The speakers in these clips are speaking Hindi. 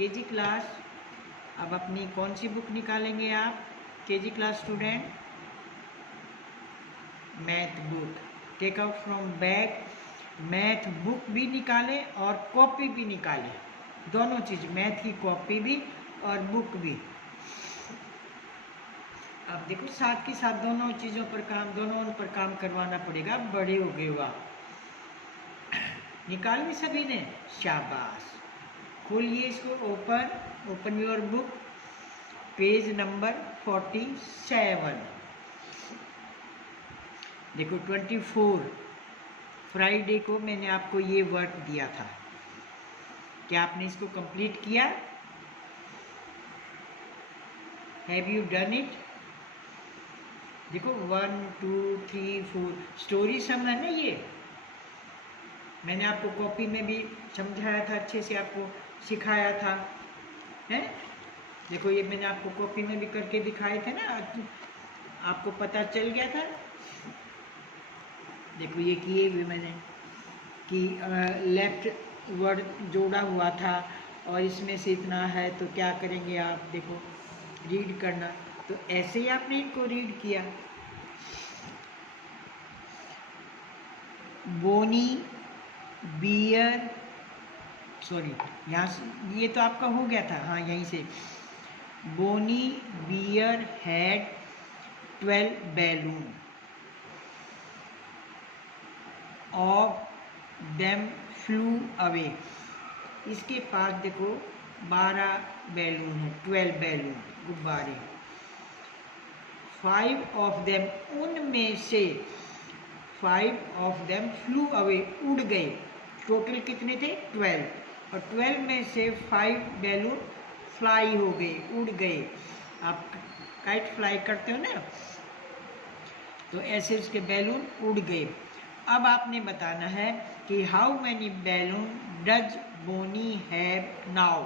केजी क्लास, अब अपनी कौन सी बुक निकालेंगे आप KG class student? Math book. Take out from bag, math book भी निकालें और कॉपी भी निकालें, दोनों चीज़, मैथ की कॉपी भी और बुक भी। अब देखो साथ के साथ दोनों चीज़ों पर काम, दोनों पर काम करवाना पड़ेगा, बड़े हो गए हो आप। निकाल ली सभी ने? शाबाश। खोलिए इसको, open your book, page number 47। देखो 24 फ्राइडे को मैंने आपको ये वर्क दिया था, क्या आपने इसको कंप्लीट किया? Have you done it? देखो 1 2 3 4 स्टोरी सम है ना, ये मैंने आपको कॉपी में भी समझाया था, अच्छे से आपको सिखाया था, है? देखो ये मैंने आपको कॉपी में भी करके दिखाए थे ना, आपको पता चल गया था। देखो ये किए हुए मैंने कि लेफ्ट वर्ड जोड़ा हुआ था और इसमें से इतना है, तो क्या करेंगे आप? देखो रीड करना, तो ऐसे ही आपने इनको रीड किया। बोनी बियर, सॉरी यहाँ से ये तो आपका हो गया था, हाँ यहीं से। Bonnie bear had 12 balloon, of them flew away. इसके पास देखो 12 बैलून है, 12 बैलून, गुब्बारे। 5 ऑफ देम, उनमें से 5 ऑफ देम फ्लू अवे, उड़ गए। टोटल कितने थे? 12, और 12 में से 5 बैलून फ्लाई हो गए, उड़ गए। आप काइट फ्लाई करते हो ना, तो ऐसे उसके बैलून उड़ गए। अब आपने बताना है कि how many balloon does Bonnie have now.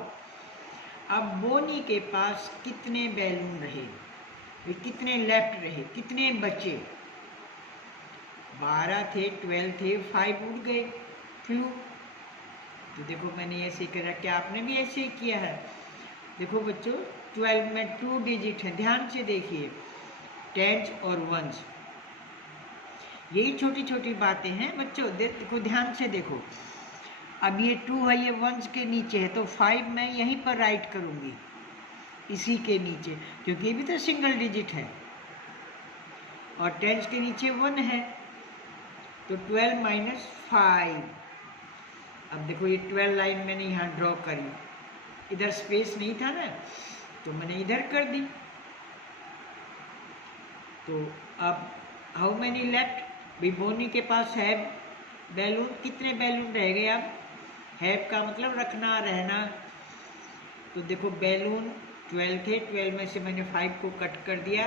अब बोनी के पास कितने बैलून रहे, कितने लेफ्ट रहे, कितने बचे? 12 थे, 12 थे, 5 उड़ गए फ्लू। तो देखो मैंने ऐसे करा, क्या आपने भी ऐसे ही किया है? देखो बच्चों 12 में 2 डिजिट है, ध्यान से देखिए, टेंस और वंस, यही छोटी छोटी बातें हैं बच्चों, देखो ध्यान से देखो। अब ये 2 है, ये वंस के नीचे है, तो 5 मैं यहीं पर राइट करूंगी, इसी के नीचे, क्योंकि ये भी तो सिंगल डिजिट है, और टेंस के नीचे 1 है, तो 12 माइनस 5। अब देखो ये 12 लाइन मैंने यहाँ ड्रॉ करी, इधर स्पेस नहीं था ना, तो मैंने इधर कर दी। तो अब हाउ मैनी लेफ्ट, भी बोनी के पास है बैलून, कितने बैलून रह गए? अब हैव का मतलब रखना, रहना, तो देखो बैलून 12 थे, 12 में से मैंने 5 को कट कर दिया,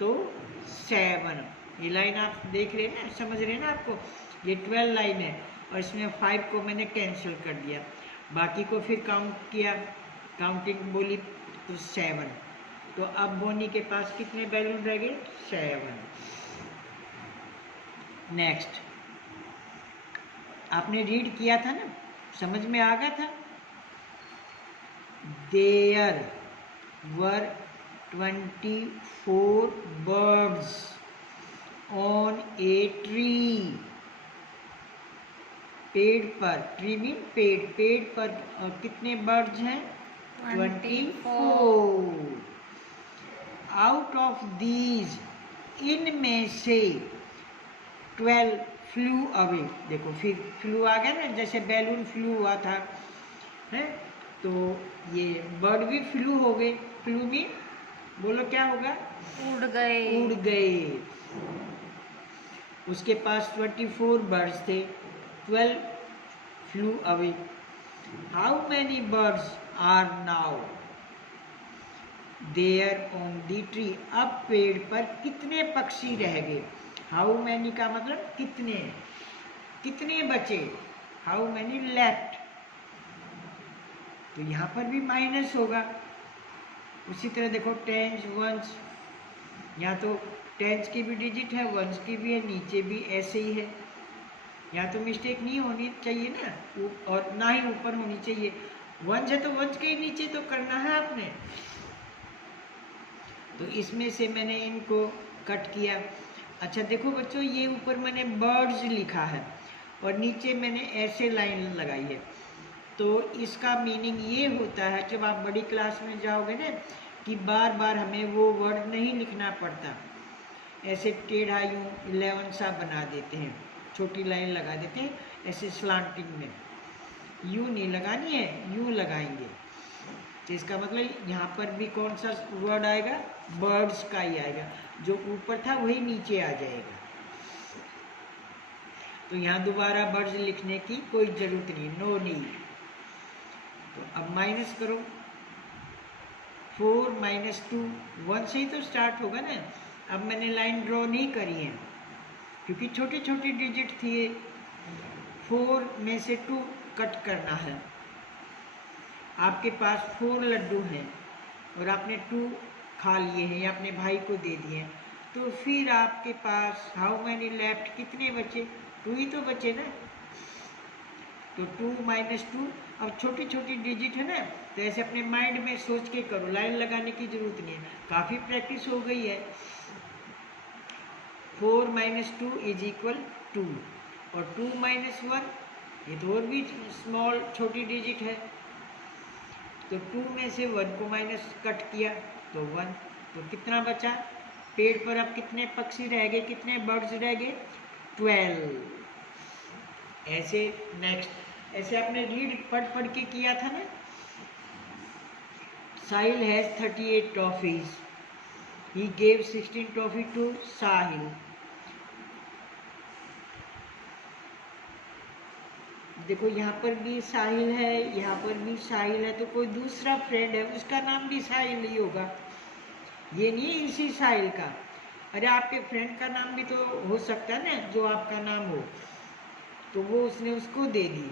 तो 7। ये लाइन आप देख रहे हैं ना, समझ रहे हैं ना आपको, ये 12 लाइन है, और इसमें 5 को मैंने कैंसिल कर दिया, बाकी को फिर काउंट किया, काउंटिंग बोली, तो 7। तो अब बोनी के पास कितने बैलून रह गए? 7। नेक्स्ट, आपने रीड किया था ना, समझ में आ गया था? There were 24 birds on a tree। पेड़ पर, ट्री मीन पेड़, पेड़ पर कितने बर्ड्स हैं? 24। आउट ऑफ दीज, इनमें से 12 फ्लू अवे। देखो फिर फ्लू आ गया ना, जैसे बैलून फ्लू हुआ था, है? तो ये बर्ड भी फ्लू हो गए, फ्लू भी, बोलो क्या होगा? उड़ गए, उड़ गए। उसके पास 24 बर्ड्स थे, 12 flew away. How many birds are now there on the tree. अब पेड़ पर कितने पक्षी रह गए? हाउ मैनी का मतलब कितने, कितने बचे? हाउ मैनी लेफ्ट, तो यहाँ पर भी माइनस होगा। उसी तरह देखो टेंस वंस, यहाँ तो टेंस की भी डिजिट है, वंस की भी है, नीचे भी ऐसे ही है, यहाँ तो मिस्टेक नहीं होनी चाहिए ना, और ना ही ऊपर होनी चाहिए। वंश है तो वंश के नीचे तो करना है आपने। तो इसमें से मैंने इनको कट किया। अच्छा देखो बच्चों, ये ऊपर मैंने बर्ड्स लिखा है और नीचे मैंने ऐसे लाइन लगाई है। तो इसका मीनिंग ये होता है, जब आप बड़ी क्लास में जाओगे ना, कि बार बार हमें वो वर्ड नहीं लिखना पड़ता। ऐसे टेढ़ा यूँ 11 सा बना देते हैं, छोटी लाइन लगा देते हैं ऐसे स्लांटिंग में। यूँ नहीं लगानी है, यूँ लगाएंगे। तो इसका मतलब यहाँ पर भी कौन सा वर्ड आएगा? बर्ड्स का ही आएगा। जो ऊपर था वही नीचे आ जाएगा। तो यहाँ दोबारा बर्ड्स लिखने की कोई ज़रूरत नहीं, नो नीड। तो अब माइनस करो, 4 माइनस 2, 1 से ही तो स्टार्ट होगा ना। अब मैंने लाइन ड्रॉ नहीं करी है क्योंकि छोटे छोटे डिजिट थी। 4 में से 2 कट करना है। आपके पास 4 लड्डू हैं और आपने 2 खा लिए हैं या अपने भाई को दे दिए हैं, तो फिर आपके पास हाउ मैनी लेफ्ट, कितने बचे? 2 ही तो बचे ना। तो 2 माइनस 2, अब छोटी छोटी डिजिट है ना, तो ऐसे अपने माइंड में सोच के करो, लाइन लगाने की जरूरत नहीं है, काफ़ी प्रैक्टिस हो गई है। 4 माइनस 2 इज इक्वल 2 और 2 माइनस 1, ये तो और भी स्मॉल छोटी डिजिट है। तो 2 में से 1 को माइनस कट किया तो 1, तो कितना बचा? पेड़ पर अब कितने पक्षी रह गए, कितने बर्ड्स रह गए? 12। ऐसे नेक्स्ट, ऐसे आपने रीड पढ़ पढ़ के किया था ना। Sahil has 38 toffees, he gave 16 toffee to Sahil. देखो यहाँ पर भी साहिल है, यहाँ पर भी साहिल है, तो कोई दूसरा फ्रेंड है उसका नाम भी साहिल ही होगा, ये नहीं इसी साहिल का। अरे आपके फ्रेंड का नाम भी तो हो सकता है ना जो आपका नाम हो, तो वो उसने उसको दे दी।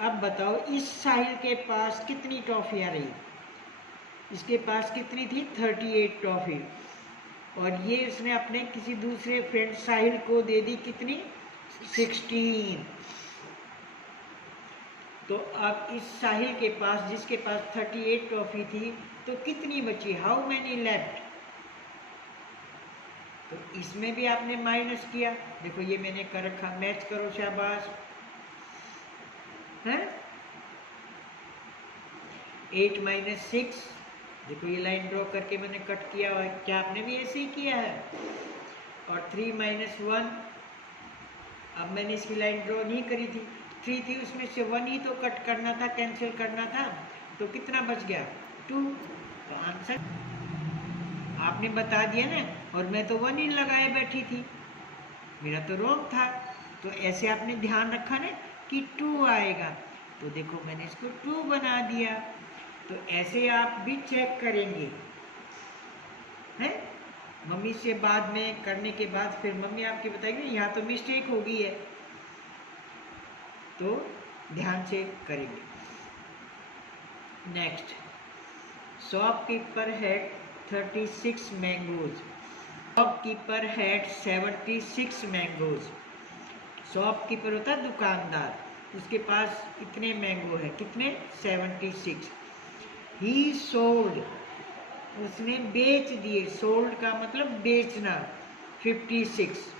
अब बताओ इस साहिल के पास कितनी टॉफियाँ रही? इसके पास कितनी थी? 38 टॉफी। और ये उसने अपने किसी दूसरे फ्रेंड साहिल को दे दी कितनी? 16। तो अब इस साहिल के पास, जिसके पास 38 टॉफी थी, तो कितनी बची? How many left? तो इसमें भी आपने माइनस किया। देखो ये मैंने कर रखा, मैच करो, शाबाश है। 8 माइनस 6, देखो ये लाइन ड्रॉ करके मैंने कट किया हुआ है, क्या आपने भी ऐसे ही किया है? और 3 माइनस 1, अब मैंने इसकी लाइन ड्रॉ नहीं करी थी, 3 थी उसमें से 1 ही तो कट करना था, कैंसिल करना था, तो कितना बच गया? 2। तो आंसर आपने बता दिया ना, और मैं तो 1 ही लगाए बैठी थी, मेरा तो रॉन्ग था। तो ऐसे आपने ध्यान रखा ना कि 2 आएगा, तो देखो मैंने इसको 2 बना दिया। तो ऐसे आप भी चेक करेंगे हैं, मम्मी से बाद में करने के बाद फिर मम्मी आपकी बताएगी यहाँ तो मिस्टेक हो गई है, तो ध्यान से करेंगे। Next, shopkeeper had 36 mangoes, shopkeeper had 76 mangoes. Shopkeeper होता है दुकानदार, उसके पास कितने मैंगो है? कितने? 76। ही सोल्ड, उसने बेच दिए, सोल्ड का मतलब बेचना, 56।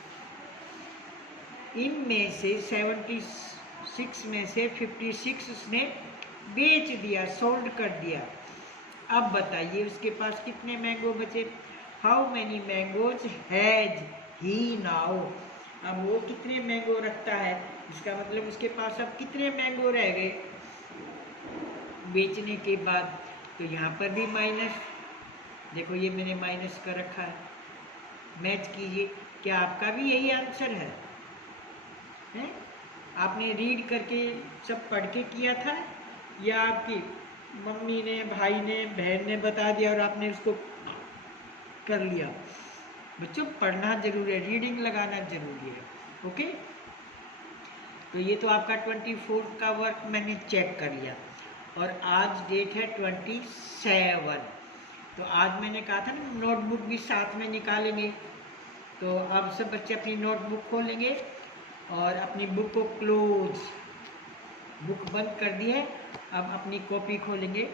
इनमें से 76 में से 56 उसने बेच दिया, सोल्ड कर दिया। अब बताइए उसके पास कितने मैंगो बचे? How many mangoes has he now? अब वो कितने मैंगो रखता है, इसका मतलब उसके पास अब कितने मैंगो रह गए बेचने के बाद। तो यहाँ पर भी माइनस, देखो ये मैंने माइनस कर रखा है, मैच कीजिए, क्या आपका भी यही आंसर है? हैं? आपने रीड करके सब पढ़ के किया था या आपकी मम्मी ने, भाई ने, बहन ने बता दिया और आपने उसको कर लिया? बच्चों पढ़ना जरूरी है, रीडिंग लगाना जरूरी है। ओके, तो ये तो आपका 24 का वर्क मैंने चेक कर लिया और आज डेट है 27। तो आज मैंने कहा था ना नोटबुक भी साथ में निकालेंगे, तो अब सब बच्चे अपनी नोटबुक खोलेंगे और अपनी बुक को क्लोज, बुक बंद कर दी है अब अपनी कॉपी खोलेंगे,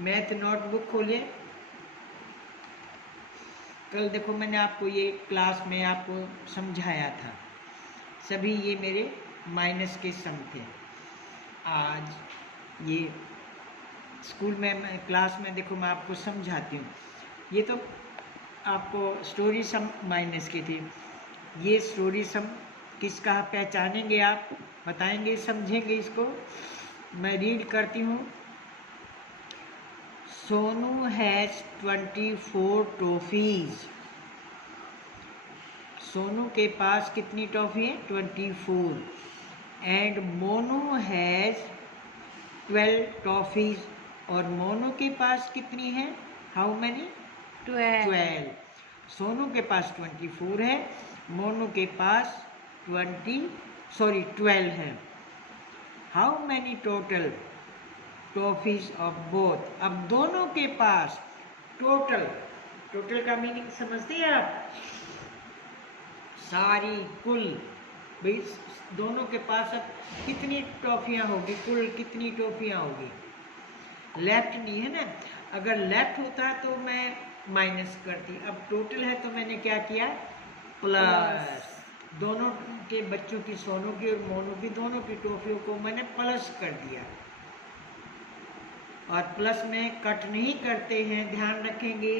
मैथ नोटबुक खोलिए। कल देखो मैंने आपको ये क्लास में आपको समझाया था, सभी ये मेरे माइनस के सम थे। आज ये स्कूल में क्लास में देखो मैं आपको समझाती हूँ। ये तो आपको स्टोरी सम माइनस की थी, ये स्टोरी सम किसका पहचानेंगे आप, बताएंगे, समझेंगे इसको। मैं रीड करती हूँ। Sonu has 24 toffees. सोनू के पास कितनी टॉफी है? 24। And Monu has 12 toffees. और मोनू के पास कितनी है? How many? 12। सोनू के पास 24 है, मोनू के पास 12 है। How many total toffees of both? अब दोनों के पास टोटल, टोटल का मीनिंग समझते हैं आप? सारी, कुल। भाई दोनों के पास अब कितनी टॉफियां होगी, कुल कितनी टॉफियां होगी? लेफ्ट नहीं है ना, अगर लेफ्ट होता तो मैं माइनस करती, अब टोटल है तो मैंने क्या किया? प्लस। दोनों के बच्चों की, सोनू की और मोनू की, दोनों की टॉफियों को मैंने प्लस कर दिया। और प्लस में कट नहीं करते हैं, ध्यान रखेंगे।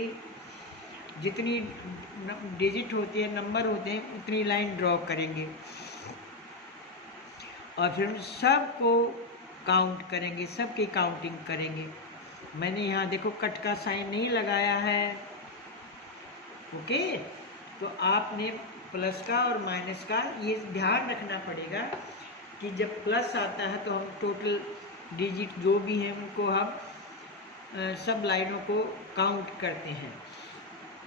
जितनी डिजिट होती है, नंबर होते हैं, उतनी लाइन ड्रॉ करेंगे और फिर सबको काउंट करेंगे, सबकी काउंटिंग करेंगे। मैंने यहाँ देखो कट का साइन नहीं लगाया है, ओके। तो आपने प्लस का और माइनस का ये ध्यान रखना पड़ेगा कि जब प्लस आता है तो हम टोटल डिजिट जो भी हैं उनको हम सब लाइनों को काउंट करते हैं,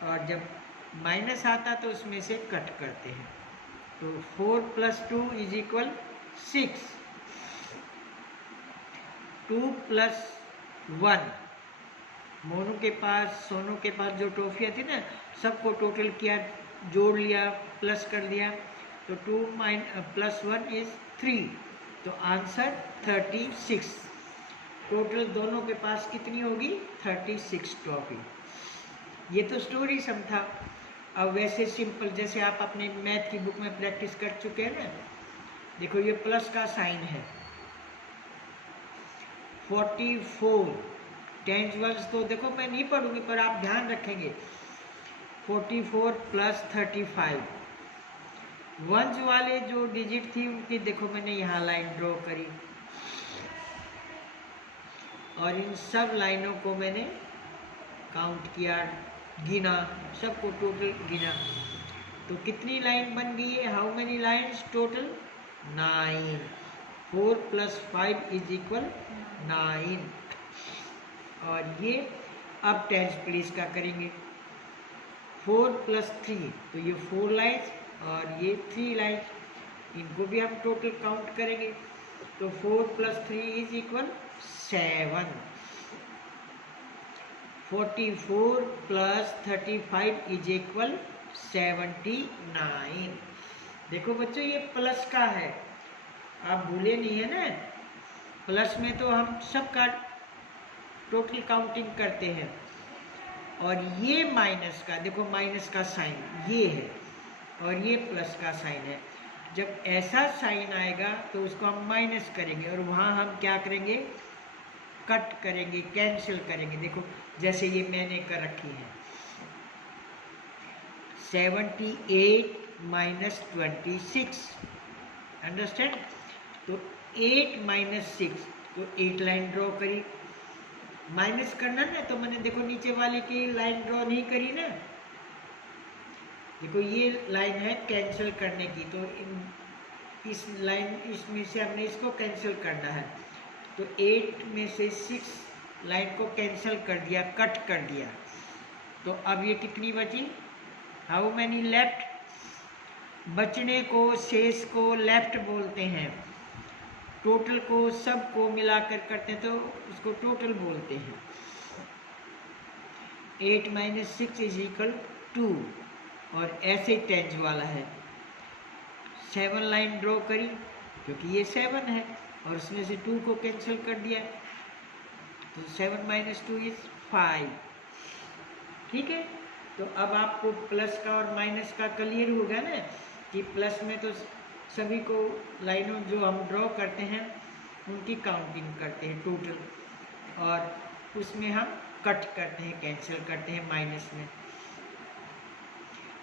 और जब माइनस आता तो उसमें से कट करते हैं। तो 4 + 2 = 6, 2 + 1। मोनू के पास, सोनू के पास जो टॉफियाँ थी ना, सबको टोटल किया, जोड़ लिया, प्लस कर दिया, तो 2 + 1 = 3। तो आंसर 36। टोटल दोनों के पास कितनी होगी? 36 टॉफी। ये तो स्टोरी सम था। अब वैसे सिंपल, जैसे आप अपने मैथ की बुक में प्रैक्टिस कर चुके हैं ना, देखो ये प्लस का साइन है। 44 टेंस वर्ड्स तो देखो मैं नहीं पढ़ूंगी, पर आप ध्यान रखेंगे। 44 + 35 वंस वाले जो डिजिट थी उनकी देखो मैंने यहाँ लाइन ड्रॉ करी, और इन सब लाइनों को मैंने काउंट किया, गिना, सबको टोटल गिना। तो कितनी लाइन बन गई है? How many lines total? 9। 4 + 5 = 9। और ये अब टेंस प्लेस का करेंगे। 4 + 3, तो ये 4 लाइन्स और ये 3 लाइन्स, इनको भी हम टोटल काउंट करेंगे। तो 4 + 3 = 7। 44 + 35 = 79। देखो बच्चों ये प्लस का है, आप भूले नहीं है ना। प्लस में तो हम सबका टोटल काउंटिंग करते हैं, और ये माइनस का, देखो माइनस का साइन ये है और ये प्लस का साइन है। जब ऐसा साइन आएगा तो उसको हम माइनस करेंगे, और वहाँ हम क्या करेंगे? कट करेंगे, कैंसिल करेंगे। देखो जैसे ये मैंने कर रखी है, 78 - 26, अंडरस्टैंड? तो 8 - 6, तो 8 लाइन ड्रॉ करी। माइनस करना ना, तो मैंने देखो नीचे वाले की लाइन ड्रॉ नहीं करी ना। देखो ये लाइन है कैंसिल करने की, तो इस लाइन, इसमें से हमने इसको कैंसिल करना है। तो 8 में से 6 लाइन को कैंसिल कर दिया, कट कर दिया। तो अब ये कितनी बची? How many left? बचने को, शेष को लेफ्ट बोलते हैं। टोटल को, सब को मिलाकर करते हैं तो उसको टोटल बोलते हैं। 8 - 6 = 2, और ऐसे टेंस वाला है। 7 लाइन ड्रॉ करी क्योंकि ये 7 है, और उसमें से 2 को कैंसिल कर दिया, तो 7 माइनस 2 इज 5। ठीक है, तो अब आपको प्लस का और माइनस का क्लियर होगा ना कि प्लस में तो सभी को लाइनों जो हम ड्रॉ करते हैं उनकी काउंटिंग करते हैं टोटल, और उसमें हम कट करते हैं, कैंसिल करते हैं माइनस में।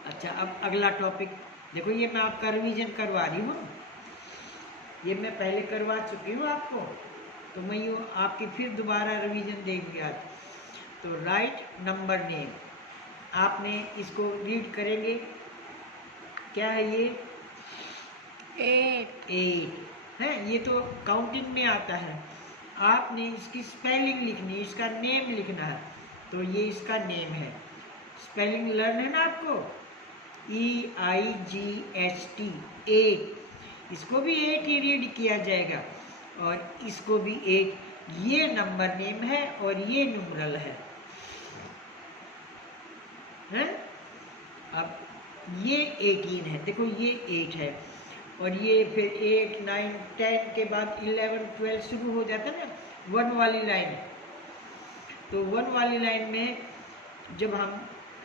अच्छा, अब अगला टॉपिक देखो, ये मैं आपका रिवीजन करवा रही हूँ, ये मैं पहले करवा चुकी हूँ आपको, तो मैं यूँ आपकी फिर दोबारा रिवीजन देंगे आज। तो राइट नंबर नेम, आपने इसको रीड करेंगे, क्या है ये? 8 है, ये तो काउंटिंग में आता है। आपने इसकी स्पेलिंग लिखनी है, इसका नेम लिखना है, तो ये इसका नेम है। स्पेलिंग लर्न है ना आपको, EIGHT 8, इसको भी 8 ही रीड किया जाएगा, और इसको भी 8। ये नंबर नेम है और ये न्यूमरल है, हैं? अब ये 18 है, देखो ये 8 है, और ये फिर 8, 9, 10 के बाद 11, 12 शुरू हो जाता है ना 1 वाली लाइन। तो 1 वाली लाइन में जब हम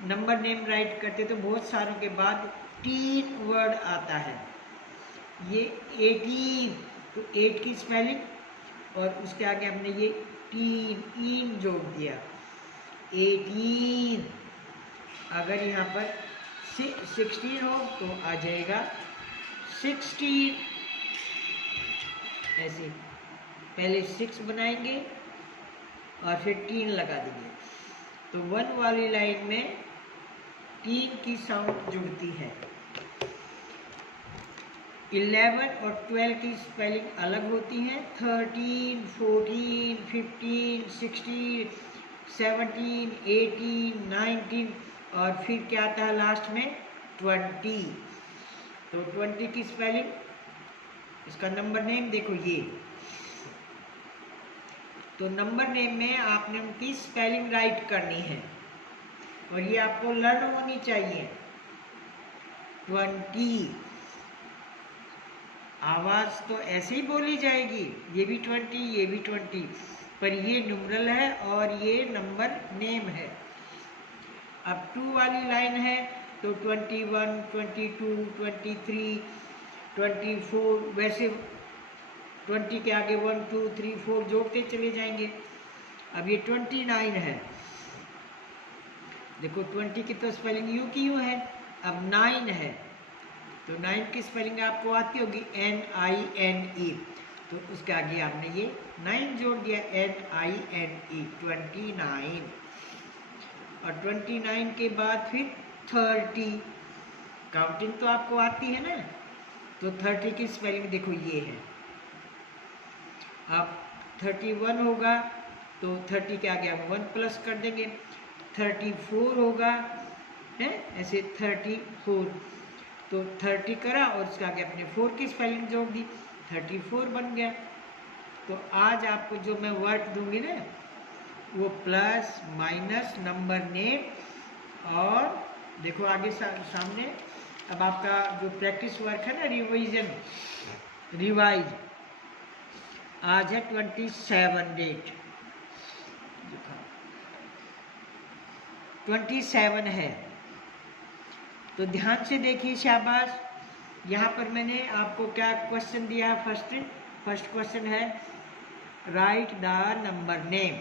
नंबर नेम राइट करते तो बहुत सारों के बाद 3 वर्ड आता है, ये 18, तो 8 की स्पेलिंग, और उसके आगे हमने ये इन जोड़ दिया, 18। अगर यहाँ पर 16 हो तो आ जाएगा 16, ऐसे पहले 6 बनाएंगे और फिर 3 लगा देंगे, तो 1 वाली लाइन में 3 की साउंड जुड़ती है। 11 और 12 की स्पेलिंग अलग होती है, 13, 14, 15, 16, 17, 18, 19, और फिर क्या आता है लास्ट में 20। तो 20 की स्पेलिंग, इसका नंबर नेम देखो ये, तो नंबर नेम में आपने उनकी स्पेलिंग राइट करनी है, और ये आपको लर्न होनी चाहिए। 20, आवाज़ तो ऐसे ही बोली जाएगी, ये भी 20, ये भी 20, पर ये न्यूमरल है और ये नंबर नेम है। अब 2 वाली लाइन है, तो 21, 22, 23, 24, वैसे 20 के आगे 1, 2, 3, 4 जोड़ते चले जाएंगे। अब ये 29 है, देखो 20 की तो स्पेलिंग यू की यू है, अब 9 है, तो 9 की स्पेलिंग आपको आती होगी NINE, तो उसके आगे आपने ये 9 जोड़ दिया, NINE, 29। और 29 के बाद फिर 30, काउंटिंग तो आपको आती है ना, तो 30 की स्पेलिंग देखो ये है। अब 31 होगा, तो 30 के आगे हम 1 प्लस कर देंगे, 34 होगा, है ऐसे 34, तो 30 करा और उसके आगे अपने 4 की स्पेलिंग जोड़ दी, 34 बन गया। तो आज आपको जो मैं वर्ड दूंगी ना, वो प्लस माइनस नंबर नेम, और देखो आगे सामने अब आपका जो प्रैक्टिस वर्क है ना, रिवीजन रिवाइज, आज है 27 डेट, 27 है, तो ध्यान से देखिए, शाबाश। यहाँ पर मैंने आपको क्या क्वेश्चन दिया है? फर्स्ट क्वेश्चन है राइट द नंबर नेम,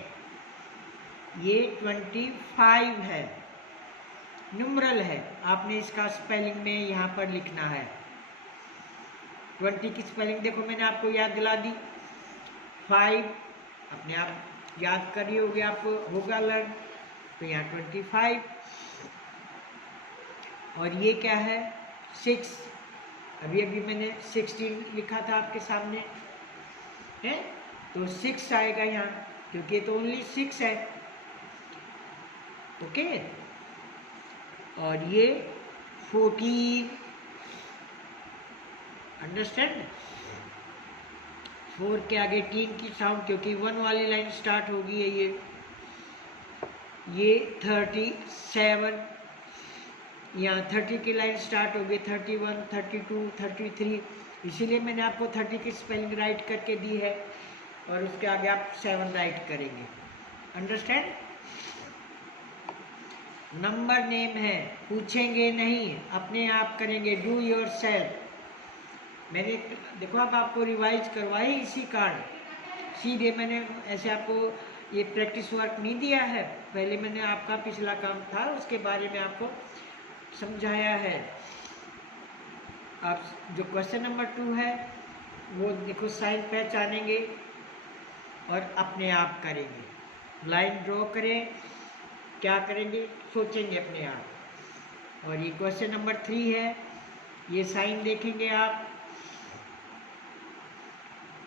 ये 25 है, न्यूमरल है, आपने इसका स्पेलिंग में यहाँ पर लिखना है। 20 की स्पेलिंग देखो मैंने आपको याद दिला दी, 5 अपने आप याद करिए, होगे आपको होगा लर्न, तो यहाँ 25, और ये क्या है 6, अभी अभी मैंने 16 लिखा था आपके सामने है, तो 6 आएगा यहाँ, क्योंकि तो ओनली 6 है, ओके। और ये 14, अंडरस्टैंड, 4 के आगे 3 की साउंड, क्योंकि 1 वाली लाइन स्टार्ट होगी है ये 37, यहाँ 30 की लाइन स्टार्ट होगी, 31, 32, 33, इसीलिए मैंने आपको 30 की स्पेलिंग राइट करके दी है और उसके आगे आप 7 राइट करेंगे। अंडरस्टैंड? नंबर नेम है, पूछेंगे नहीं, अपने आप करेंगे, डू योर सेल्फ। मैंने देखो अब आपको रिवाइज करवाई इसी कार्ड, सीधे मैंने ऐसे आपको ये प्रैक्टिस वर्क नहीं दिया है। पहले मैंने आपका पिछला काम था उसके बारे में आपको समझाया है। अब जो क्वेश्चन नंबर 2 है वो देखो साइन पहचानेंगे और अपने आप करेंगे। लाइन ड्रॉ करें, क्या करेंगे, सोचेंगे अपने आप। और ये क्वेश्चन नंबर 3 है, ये साइन देखेंगे आप,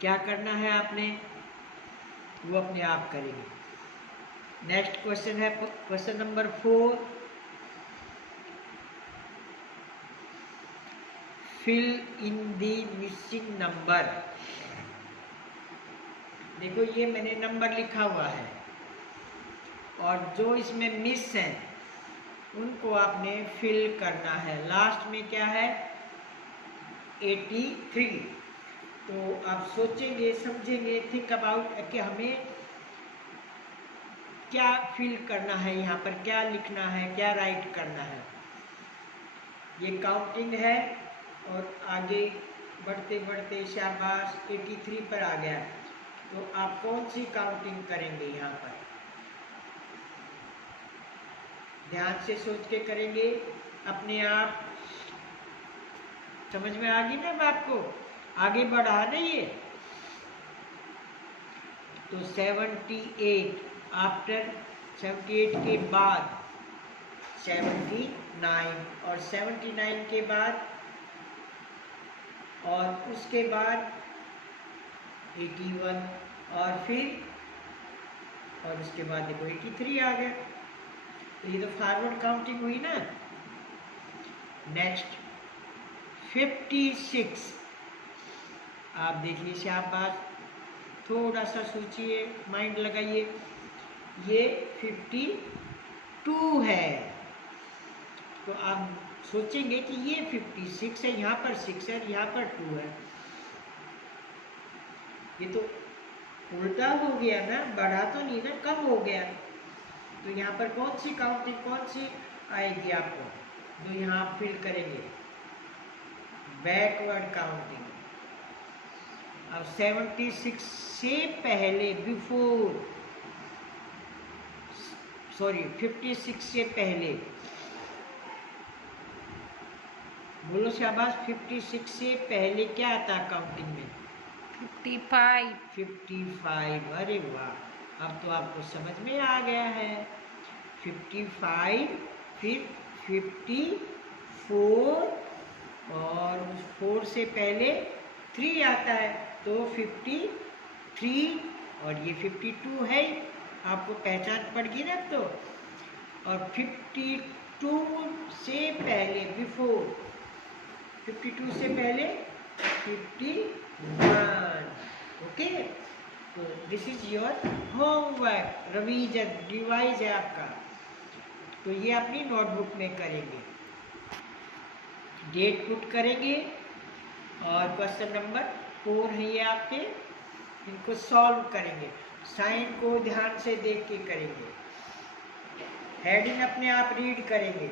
क्या करना है आपने, वो अपने आप करेंगे। नेक्स्ट क्वेश्चन है question number 4, fill in the missing number. देखो ये मैंने नंबर लिखा हुआ है और जो इसमें मिस है उनको आपने फिल करना है। लास्ट में क्या है, 83। तो आप सोचेंगे, समझेंगे, थिंक अबाउट कि हमें क्या फिल करना है, यहाँ पर क्या लिखना है, क्या राइट करना है। ये काउंटिंग है और आगे बढ़ते बढ़ते शाबाश 83 पर आ गया। तो आप कौन सी काउंटिंग करेंगे, यहाँ पर ध्यान से सोच के करेंगे अपने आप। समझ में आ गई ना बात को, आगे बढ़ा नहीं है। तो 78 आफ्टर 78 के बाद 79 और 79 के बाद और उसके बाद 81 और फिर और उसके बाद देखो 83 आ गया। तो ये तो फॉरवर्ड काउंटिंग हुई ना। नेक्स्ट 56, आप देख लीजिए, शाबाश, थोड़ा सा सोचिए, माइंड लगाइए। ये 52 है, तो आप सोचेंगे कि ये 56 है, यहाँ पर 6 है, यहाँ पर 2 है। ये तो उल्टा हो गया ना, बढ़ा तो नहीं ना, कम हो गया। तो यहाँ पर कौन सी काउंटिंग, कौन सी आएगी आपको, जो यहाँ आप फिल करेंगे, बैकवर्ड काउंटिंग। अब 76 से पहले, बिफोर, सॉरी 56 से पहले, बोलो शाबाश, 56 से पहले क्या आता है काउंटिंग में, 55। अरे वाह, अब तो आपको समझ में आ गया है। 55, फिर 54 और उस 4 से पहले 3 आता है, तो 53 और ये 52 है, आपको पहचान पड़ गई ना तो। और 52 से पहले, बिफोर 52 से पहले 51। ओके, तो this is your homework, revision, revise है आपका। तो ये अपनी नोटबुक में करेंगे, डेट पुट करेंगे और क्वेश्चन नंबर 4 है ये आपके, इनको सॉल्व करेंगे। साइन को ध्यान से देख के करेंगे, हेडिंग अपने आप रीड करेंगे।